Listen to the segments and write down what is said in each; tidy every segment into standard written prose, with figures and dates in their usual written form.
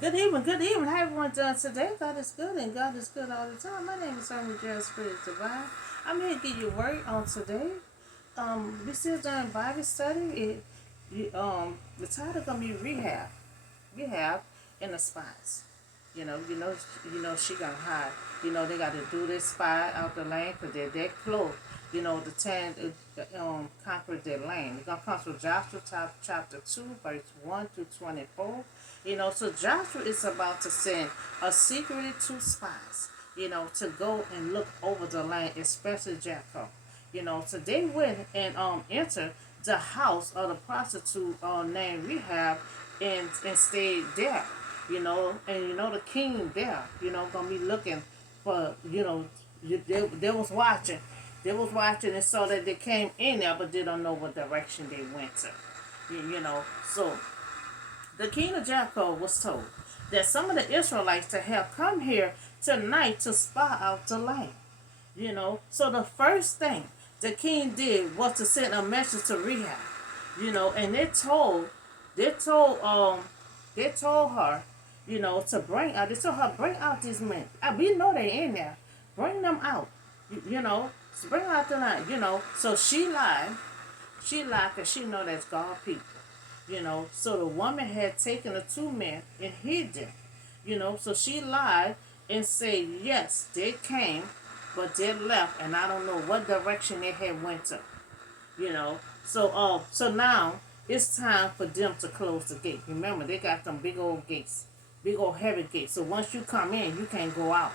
Good evening. How everyone doing today? God is good and God is good all the time. My name is Herman Gerald Spirit Divine. I'm here to give you a word on today. We still doing Bible study. The title gonna be Rehab and the Spies. She gonna hide. They got to do this spy out the land because they're that close. The ten conquer their land. It's gonna come from Joshua chapter 2 verse 1 to 24. So Joshua is about to send a secretly two spies. To go and look over the land, especially Jericho. So they went and entered the house of the prostitute named Rahab and stayed there. And the king there, gonna be looking for, they was watching. They was watching and saw that they came in there, but they don't know what direction they went to. So the king of Jericho was told that some of the Israelites to have come here tonight to spy out the land. So the first thing the king did was to send a message to Rahab. And they told they told her, to bring out. They told her bring out these men. We know they in there. Bring them out. So bring out the line. So she lied. She lied because she know that's God people. So the woman had taken the two men and hid them. So she lied and said yes, they came, but they left, and I don't know what direction they had went to. So now it's time for them to close the gate. Remember, they got them big old gates, big old heavy gates. So once you come in, you can't go out.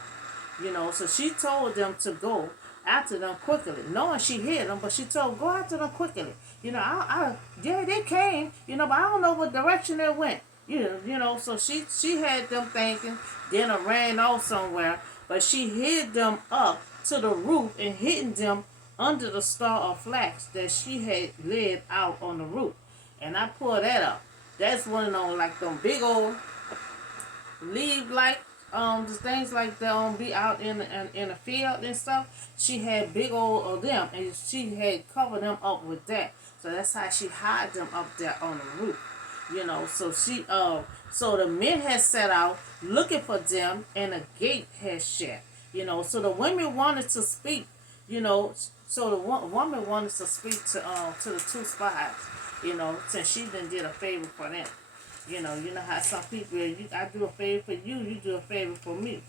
So she told them to go after them quickly, knowing she hid them, but she told go after them quickly. Yeah, they came, but I don't know what direction they went. So she had them thinking, then I ran off somewhere, but she hid them up to the roof and hidden them under the star of flax that she had laid out on the roof. And I pulled that up. That's one of them like them big old leave like the things like that be out in the field and stuff. She had big old of them and she had covered them up with that. So that's how she hid them up there on the roof. So the men had set out looking for them and the gate had shut. So the women wanted to speak, so the woman wanted to speak to the two spies, since she done did a favor for them. How some people, I do a favor for you, you do a favor for me.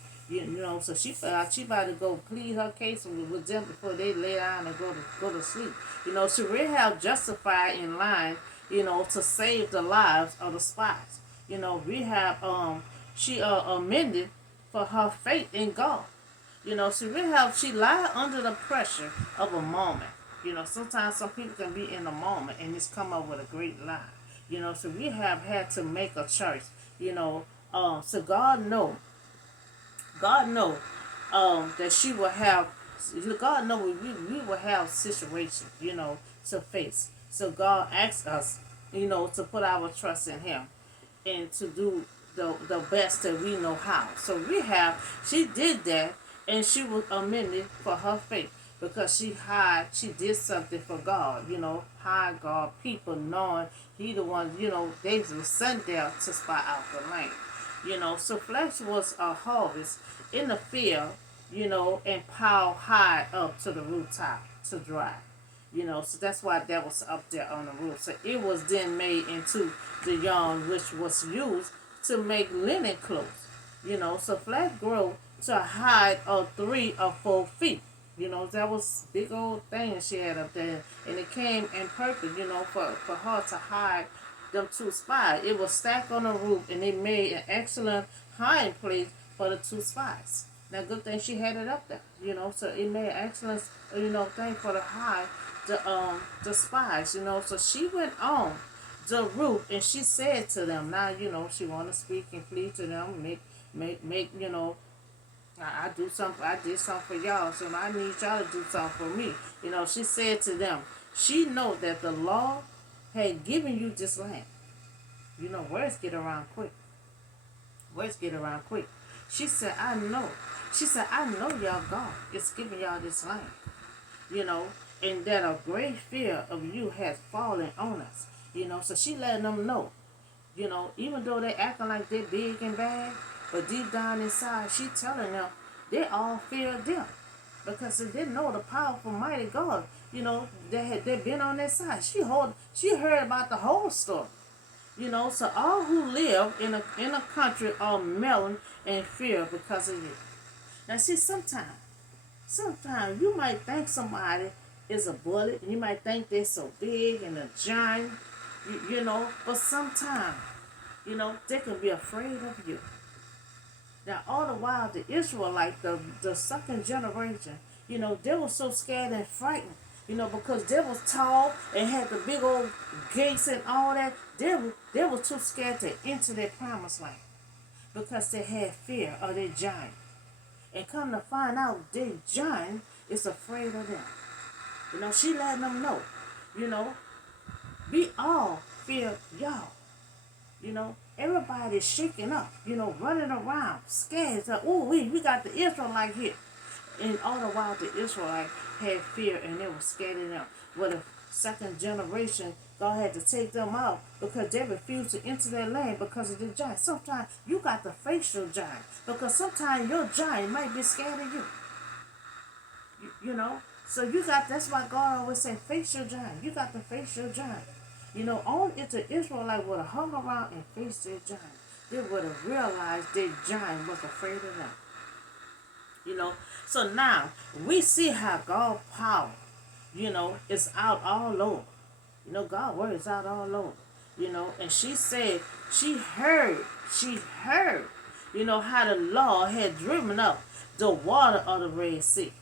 So she felt like she about to go plead her case with them before they lay down and go to sleep. So Rahab justified in line, to save the lives of the spies. Rahab, she amended for her faith in God. So Rahab, she lied under the pressure of a moment. Sometimes some people can be in a moment and just come up with a great lie. So Rahab had to make a choice. So God know, that she will have. God know we will have situations, to face. So God asks us, to put our trust in Him and to do the best that we know how. So she did that, and she was amended for her faith because she did something for God, hide God people, knowing He the one, they were sent there to spy out the land. So flesh was a harvest in the field, and piled high up to the rooftop to dry. So that's why that was up there on the roof. So it was then made into the yarn which was used to make linen clothes. So flesh grew to a height of 3 or 4 feet. That was big old thing she had up there. And it came in perfect, for her to hide them two spies. It was stacked on the roof and they made an excellent hiding place for the two spies. Now good thing she had it up there, so it made an excellent, thing for the hide the spies, So she went on the roof and she said to them, now, she wanna speak and plead to them, make, I do something. I did something for y'all, so I need y'all to do something for me. She said to them, she know that the law had given you this land. Words get around quick. Words get around quick. She said, I know. She said, I know y'all God is giving y'all this land. And that a great fear of you has fallen on us. So she letting them know You know, even though they acting like they're big and bad, but deep down inside, she telling them they all fear them because they didn't know the powerful, mighty God. You know, they been on their side. She heard about the whole story. You know, so all who live in a country are melting in fear because of you. Now, see, sometimes you might think somebody is a bully, and you might think they're so big and a giant, you know, but sometimes, you know, they can be afraid of you. Now, all the while, the Israelites, the second generation, you know, they were so scared and frightened, you know, because they was tall and had the big old gates and all that. They were too scared to enter their promised land because they had fear of their giant. And come to find out, their giant is afraid of them. You know, she letting them know, you know, we all fear y'all. You know, everybody's shaking up, you know, running around, scared. So, oh, we got the Israelite here. And all the while, the Israelite had fear and they were scared of them. Well, the second generation, God had to take them out because they refused to enter their land because of the giant. Sometimes you got to face your giant because sometimes your giant might be scared of you. You know, so that's why God always say, face your giant. You got to face your giant. You know, only if the Israelites would have hung around and faced their giant, they would have realized their giant was afraid of them. You know, so now we see how God's power, you know, is out all over. You know, God's word is out all over. You know, and she said she heard, you know, how the Lord had driven up the water of the Red Sea.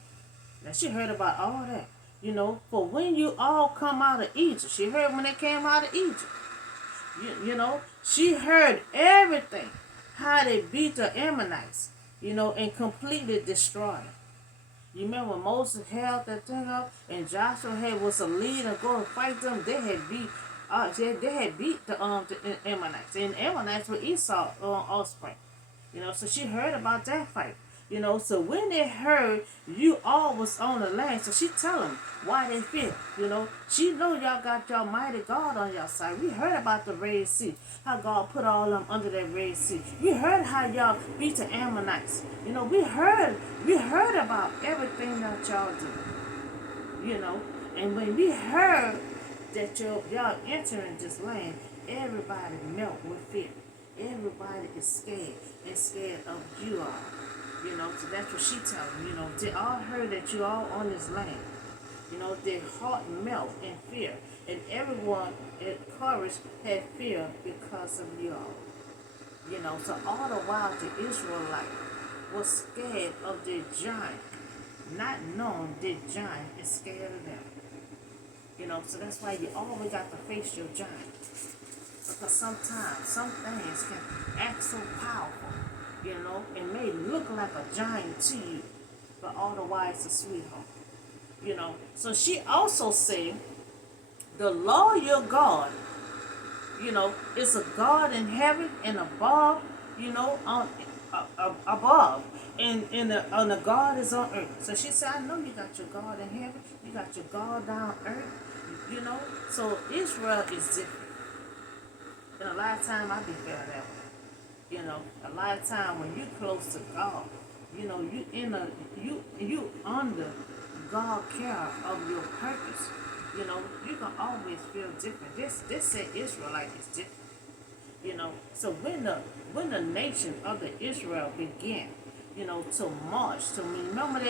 Now she heard about all that. You know, for when you all come out of Egypt, she heard when they came out of Egypt. You know, she heard everything, how they beat the Ammonites, you know, and completely destroyed them. You remember when Moses held that thing up and Joshua was a lead and go and fight them? They had beat the Ammonites, and Ammonites were Esau's offspring. You know, so she heard about that fight. You know, so when they heard you all was on the land, so she tell them why they fear. You know, she know y'all got your mighty God on your side. We heard about the Red Sea, how God put all them under that Red Sea. We heard how y'all beat the Ammonites. You know, we heard about everything that y'all do. You know, and when we heard that y'all entering this land, everybody melt with fear. Everybody is scared of you all. You know, so that's what she telling them. You know, they all heard that you all on this land. You know, their heart melt in fear. And everyone at courage had fear because of you all. You know, so all the while the Israelite was scared of their giant, not knowing their giant is scared of them. You know, so that's why you always got to face your giant. Because sometimes some things can act so powerful. You know, it may look like a giant to you, but all the while it's a sweetheart. You know, so she also said, the Lord your God, you know, is a God in heaven and above, you know, above, and the God is on earth. So she said, I know you got your God in heaven, you got your God down earth, you know. So Israel is different. And a lot of time I be felt that way. You know, a lot of time when you close to God, you know, you under God care of your purpose. You know, you can always feel different. This said Israelite is different. You know, so when the nation of the Israel began, you know, to march, to remember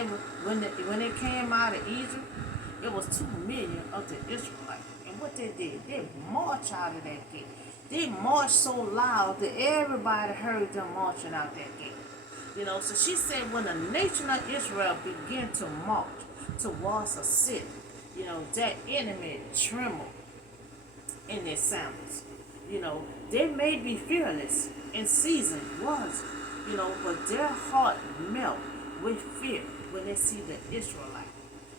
when they came out of Egypt, it was 2 million of the Israelites, and what they did, they marched out of that gate. They marched so loud that everybody heard them marching out that gate. You know, so she said when the nation of Israel began to march towards a city, you know, that enemy trembled in their sandals. You know, they may be fearless in season, was, you know, but their heart melt with fear when they see the Israelite.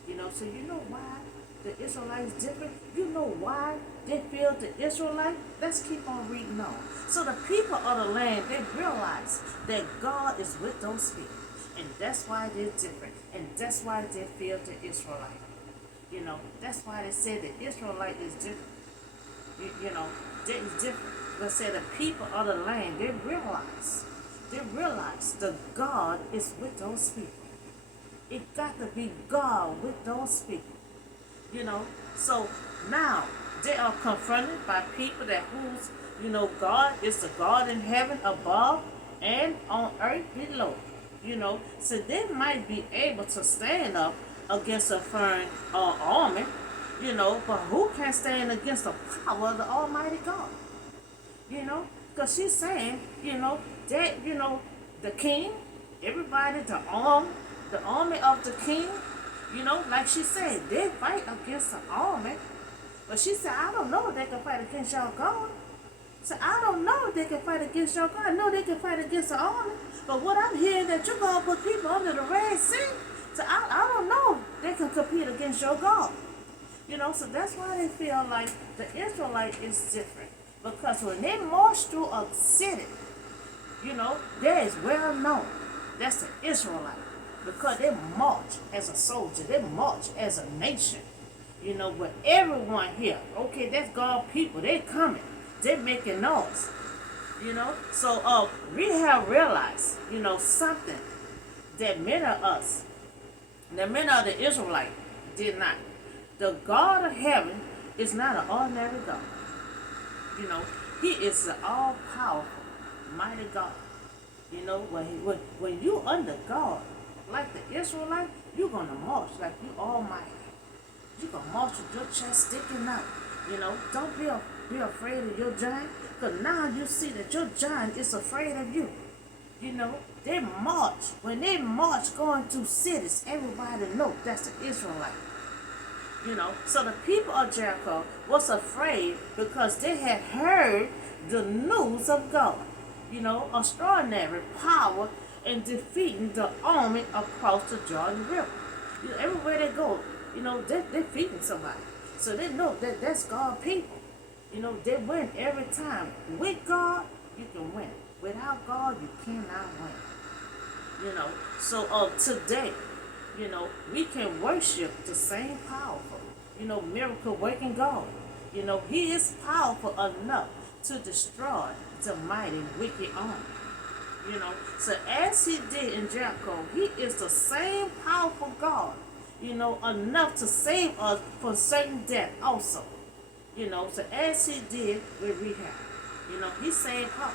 You know, so you know why the Israelites different? You know why they feel the Israelite? Let's keep on reading on. So the people of the land, they realize that God is with those people. And that's why they're different. And that's why they feel the Israelite. You know, that's why they say the Israelite is different. You know, they is different. let's say the people of the land, they realize the God is with those people. It got to be God with those people, you know. So now they are confronted by people that whose, God is the God in heaven above and on earth below, So they might be able to stand up against a foreign army, but who can stand against the power of the Almighty God? Because she's saying, that, the king, everybody, the army of the king, like she said, they fight against the army. But she said, I don't know if they can fight against your God. So I don't know if they can fight against your God. I know they can fight against the army. But what I'm hearing that you're going to put people under the Red Sea. So I don't know if they can compete against your God. So that's why they feel like the Israelite is different. Because when they march through a city, there is well known. That's the Israelite. Because they march as a soldier. They march as a nation. With everyone here. Okay, that's God people. They coming. They making noise. So we have realized, something that many of us, that many of the Israelites did not. The God of heaven is not an ordinary God. He is the all-powerful, mighty God. When you under God, like the Israelite, you're going to march like you almighty. You're going to march with your chest sticking out. Don't be afraid of your giant. Because now you see that your giant is afraid of you. They march. When they march going through cities, everybody know that's the Israelite. So the people of Jericho was afraid because they had heard the news of God. Extraordinary power in defeating the army across the Jordan River. Everywhere they go, they're defeating somebody. So they know that that's God people. They win every time. With God, you can win. Without God, you cannot win. So today, we can worship the same powerful, miracle working God. He is powerful enough to destroy the mighty wicked army. So as he did in Jericho, he is the same powerful God, enough to save us from certain death also. So as he did with Rahab, he saved her,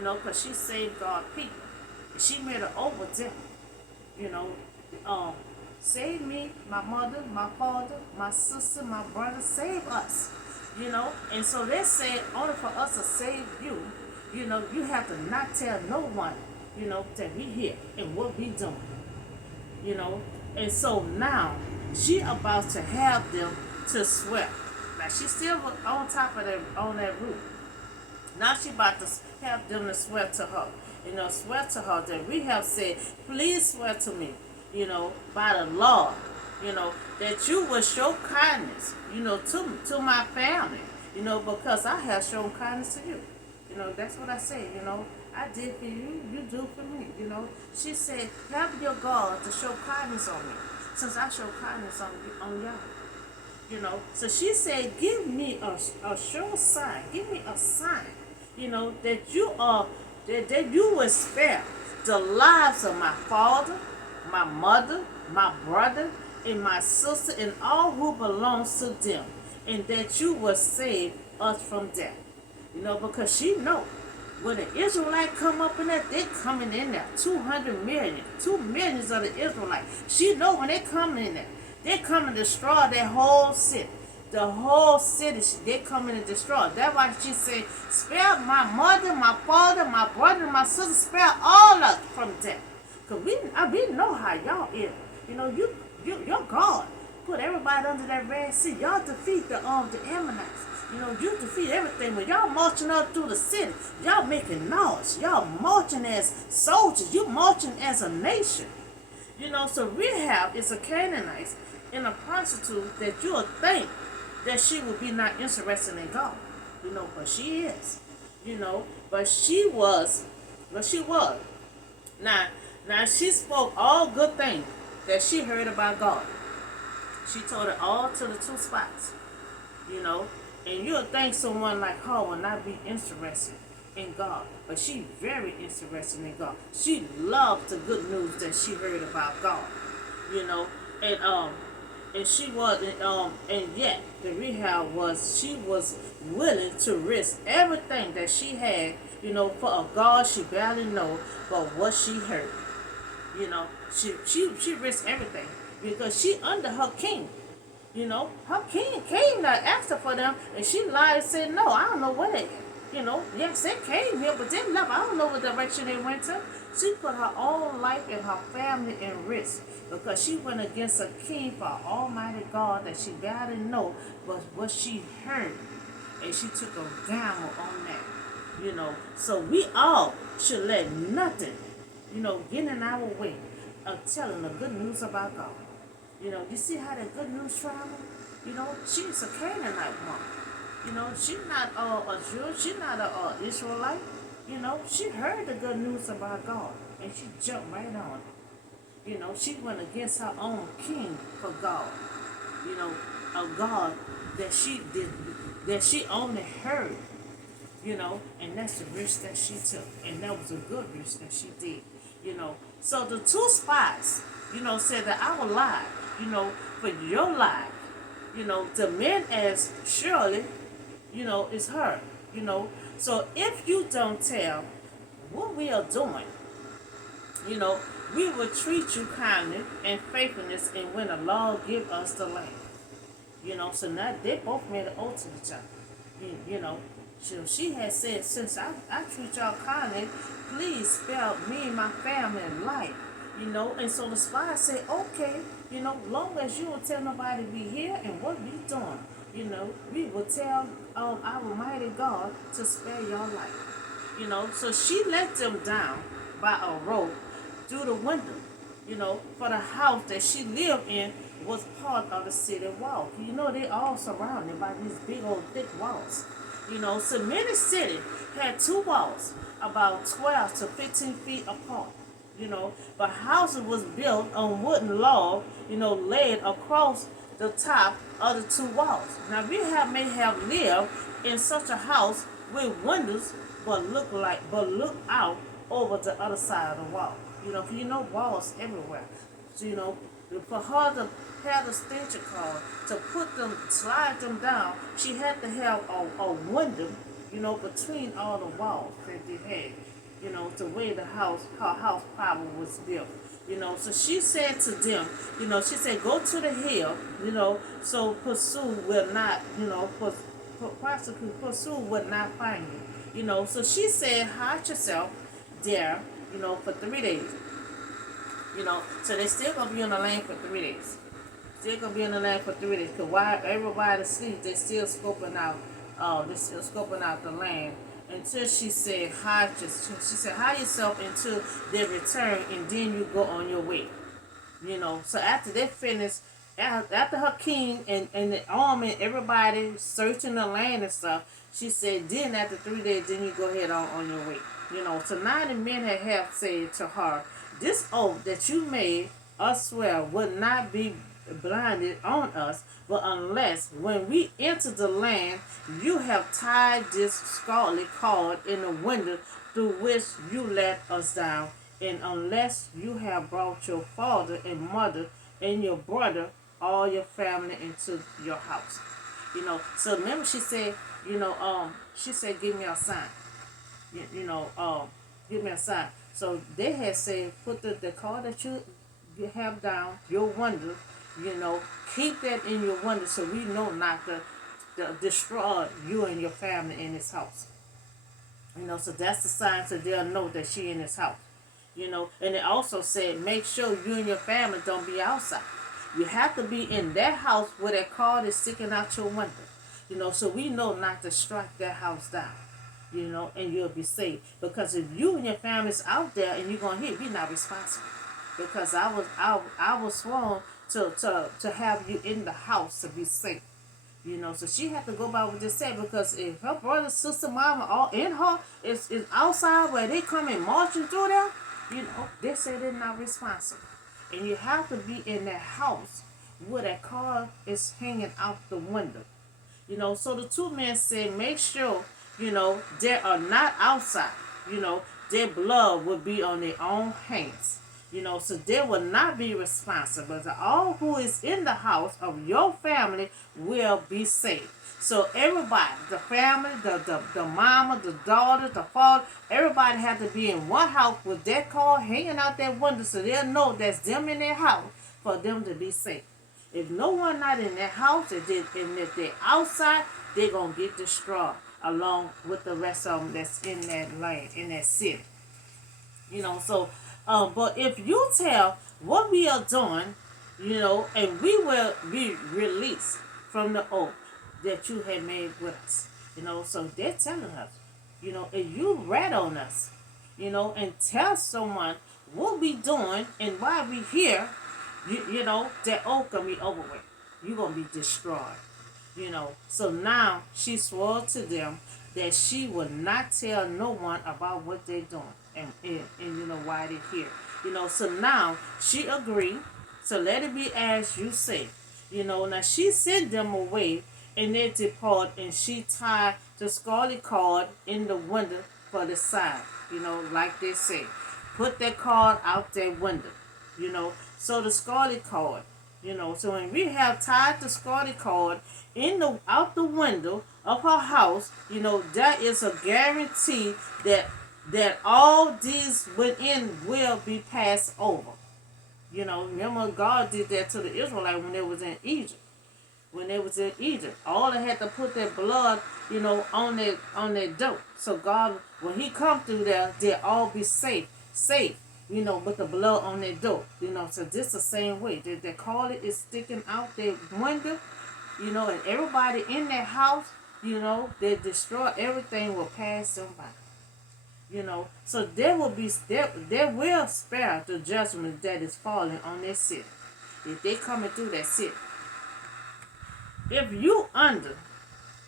because she saved God's people. And she made an oath with them, save me, my mother, my father, my sister, my brother, save us. And so they said, only for us to save you, you have to not tell no one, that we here and what we doing. And so now she about to have them to swear. Now she still was on top of that roof. Now she about to have them to swear to her. Swear to her that we have said, please swear to me, by the Lord, that you will show kindness, to my family, because I have shown kindness to you. That's what I say, I did for you, you do for me, She said, have your God to show kindness on me, since I show kindness on y'all. So she said, give me a sure sign, give me a sign, that you are, that you will spare the lives of my father, my mother, my brother, and my sister, and all who belongs to them, and that you will save us from death. Because she know when the Israelite come up in there, they coming in there. 200 million, 2 millions of the Israelites. She know when they come in there, they come and destroy that whole city. The whole city, they come in and destroy. That's why she said, spare my mother, my father, my brother, and my sister, spare all of us from death. Because we know how y'all is. Your God put everybody under that Red Sea. Y'all defeat the Ammonites. You defeat everything. When y'all marching up through the city, y'all making noise. Y'all marching as soldiers. You marching as a nation. So Rahab is a Canaanite and a prostitute that you would think that she would be not interested in God. But she is. But she was. Now she spoke all good things that she heard about God. She told it all to the two spies. And you'll think someone like her will not be interested in God, but she very interested in God. She loved the good news that she heard about God, you know, and she was and yet the Rahab was she was willing to risk everything that she had, for a God she barely know, but what she heard, she risked everything because she under her king. Her king came to ask her for them, and she lied and said, no, I don't know where they at. Yes, they came here, but they left. I don't know what direction they went to. She put her own life and her family in risk because she went against a king for Almighty God that she barely know was what she heard. And she took a gamble on that. So we all should let nothing, get in our way of telling the good news about God. You see how that good news travel? She's a Canaanite woman. She's not a Jew. She's not a Israelite. She heard the good news about God and she jumped right on it. She went against her own king for God. A God that she did, that she only heard. And that's the risk that she took, and that was a good risk that she did. So the two spies, said that I will lie, for your life, the men as surely, is her, So if you don't tell what we are doing, you know, we will treat you kindly and faithfulness, and when the Lord give us the land. So now they both made an oath to each other. So she had said, since I treat y'all kindly, please spare me and my family life. And so the spy said, okay, long as you don't tell nobody we here and what we doing, we will tell our mighty God to spare your life. So she let them down by a rope through the window, for the house that she lived in was part of the city wall. They all surrounded by these big old thick walls. So many cities had two walls, about 12 to 15 feet apart. But houses was built on wooden log, laid across the top of the two walls. Now may have lived in such a house with windows, but look out over the other side of the wall. Walls everywhere. So, for her to have the stitcher cord to slide them down, she had to have a window, between all the walls that they had. The way her house probably was built. So she said to them, she said, go to the hill, so pursue will not, pursue will not find you. So she said, hide yourself there, for 3 days. So they still gonna be on the land for 3 days. Still gonna be on the land for 3 days. Cause while everybody sleeps, they still scoping out. The land until she said hide yourself until they return, and then you go on your way. So after they finished, after her king and the army, everybody searching the land and stuff, she said, then after 3 days, then you go ahead on your way. So 90 men have said to her, this oath that you made us swear would not be blinded on us, but unless when we enter the land, you have tied this scarlet cord in the window through which you let us down, and unless you have brought your father and mother and your brother, all your family into your house. So remember she said, give me a sign. Give me a sign. So they had said, put the cord that you have down your window, keep that in your window so we know not to destroy you and your family in this house. So that's the sign, so they'll know that she in this house. And it also said, make sure you and your family don't be outside. You have to be in that house where that cord is sticking out your window. So we know not to strike that house down. And you'll be safe. Because if you and your family's out there and you're gonna hit, we're not responsible. Because I was sworn to have you in the house to be safe. So she had to go by what they said, because if her brother, sister, mama, all in her is outside where they come and marching through there, they say they're not responsible. And you have to be in that house where that car is hanging out the window. So the two men said, make sure, they are not outside. Their blood will be on their own hands. So they will not be responsible. So all who is in the house of your family will be saved. So everybody, the family, the mama, the daughter, the father, everybody have to be in one house with that car hanging out that window so they'll know that's them in their house for them to be safe. If no one not in their house, and if they're outside, they're going to get destroyed along with the rest of them that's in that land, in that city. But if you tell what we are doing, and we will be released from the oath that you have made with us. So they're telling us, if you rat on us, and tell someone what we doing and why we here, that oath gonna be over with. You're gonna be destroyed. So now she swore to them that she would not tell no one about what they're doing and why they're here. So now she agreed. So let it be as you say. Now she sent them away and they depart, and she tied the scarlet cord in the window for the sign. Like they say. Put that card out that window. So the scarlet cord. So when we have tied the scarlet cord out the window of her house, that is a guarantee that all these within will be passed over. Remember God did that to the Israelites when they was in Egypt. When they was in Egypt, all they had to put their blood, on their dope. So God, when He come through there, they'll all be safe, with the blood on their door. So this the same way. They call it is sticking out their window, and everybody in their house, they destroy everything will pass them by. So there will spare the judgment that is falling on their city. If they coming through that city. If you under,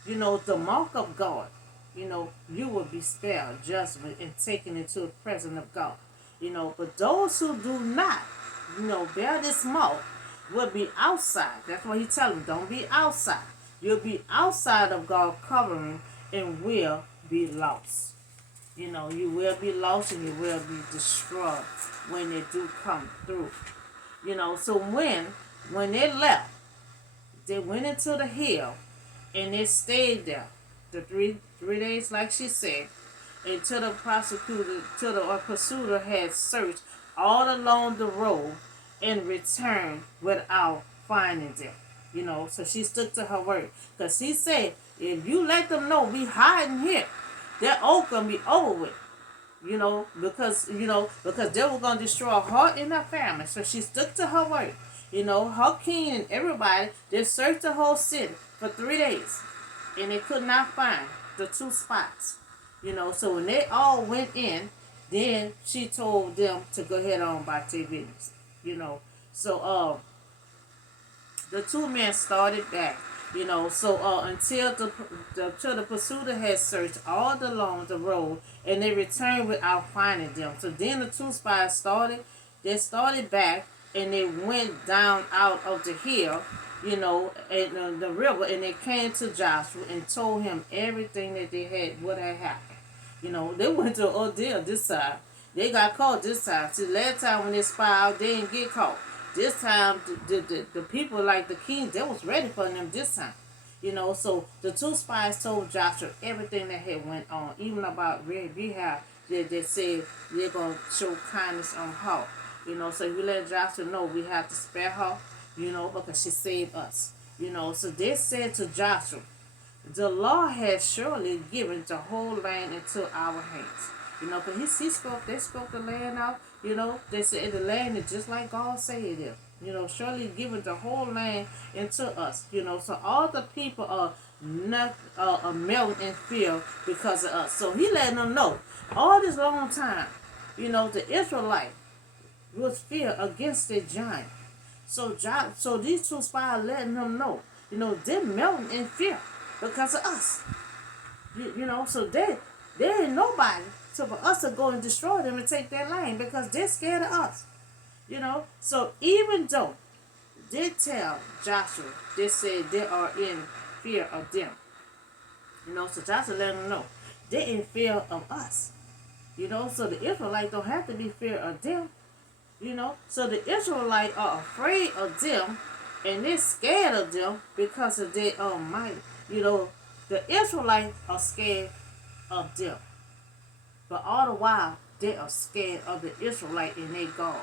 the mark of God, you will be spared judgment and taken into the presence of God. But those who do not, bear this mark will be outside. That's why He tell them, don't be outside. You'll be outside of God's covering and will be lost. You will be lost and you will be destroyed when they do come through. So when they left, they went into the hill and they stayed there the three days, like she said, until the pursuer had searched all along the road and returned without finding them. So she stuck to her word. Because she said, if you let them know we hiding here, that oath gonna be over with. Because they were gonna destroy her and her family. So she stuck to her word. Her king and everybody, they searched the whole city for 3 days. And they could not find the two spots. So when they all went in, then she told them to go ahead on about their business. So the two men started back. Until the pursuer had searched all along the road, and they returned without finding them. So then the two spies started back, and they went down out of the hill, and the river, and they came to Joshua and told him everything that they had, what had happened. They went to Odell this side. They got caught this time. See, last time when they spied out, they didn't get caught. This time, the people like the king, they was ready for them this time. So the two spies told Joshua everything that had went on, even about Rahab. They said they're going to show kindness on her. So you let Joshua know we have to spare her, because she saved us. So they said to Joshua, the Lord has surely given the whole land into our hands. Because they scoped the land out. They said the land is just like God said it is. Surely given the whole land into us. So all the people are not melting in fear because of us. So He letting them know all this long time, the Israelite was fear against the giant. So these two spies letting them know, they're melting in fear because of us. So they ain't nobody. So for us to go and destroy them and take their land because they're scared of us. So even though they tell Joshua, they said they are in fear of them. So Joshua let them know they in fear of us. So the Israelites don't have to be fear of them. So the Israelites are afraid of them, and they're scared of them because of their might. The Israelites are scared of them, but all the while they are scared of the Israelite and their God.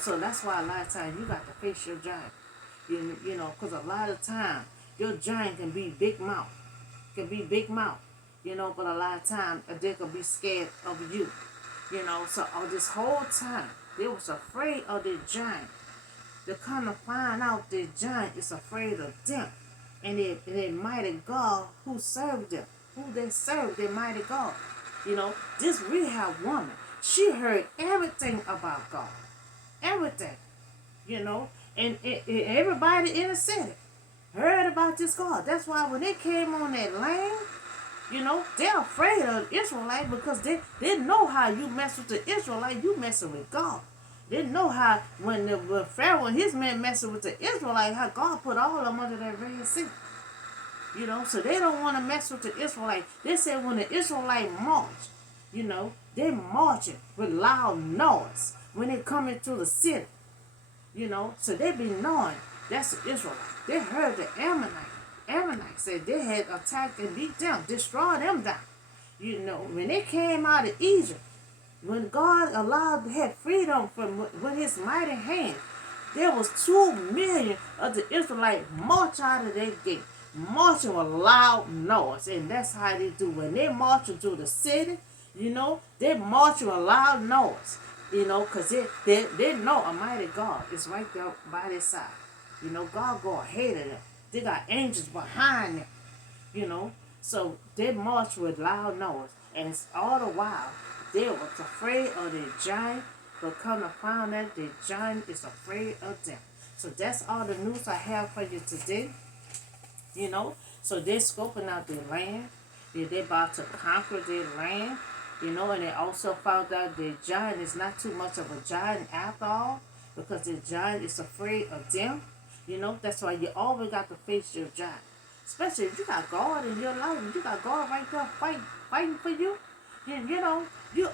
So that's why a lot of times you got to face your giant. Because a lot of times your giant can be big mouth, but a lot of times they can be scared of you. So all this whole time they was afraid of the giant. They come to find out the giant is afraid of them, and their mighty God who served them, who they served, their mighty God. This Rahab woman, she heard everything about God, everything. And everybody in the city heard about this God. That's why when they came on that land, they're afraid of the Israelites because they know how you mess with the Israelite, you messing with God. They know how when Pharaoh and his men messing with the Israelite, how God put all of them under that Red Sea. So they don't want to mess with the Israelite. They said when the Israelite march, they marching with loud noise when they come into the city. So they be knowing that's the Israelite. They heard the Ammonites said they had attacked and beat them, destroyed them down. When they came out of Egypt, when God had freedom from with his mighty hand, there was 2 million of the Israelites march out of their gate, marching with loud noise. And that's how they do. When they marching through the city, they marching with loud noise. Because they know a mighty God is right there by their side. God go ahead of them. They got angels behind them. So they march with loud noise. And all the while, they was afraid of the giant, but come to find out the giant is afraid of them. So that's all the news I have for you today. So they're scoping out their land. They're about to conquer their land. And they also found out the giant is not too much of a giant after all, because the giant is afraid of them. That's why you always got to face your giant. Especially if you got God in your life, and you got God right there fighting for you, then you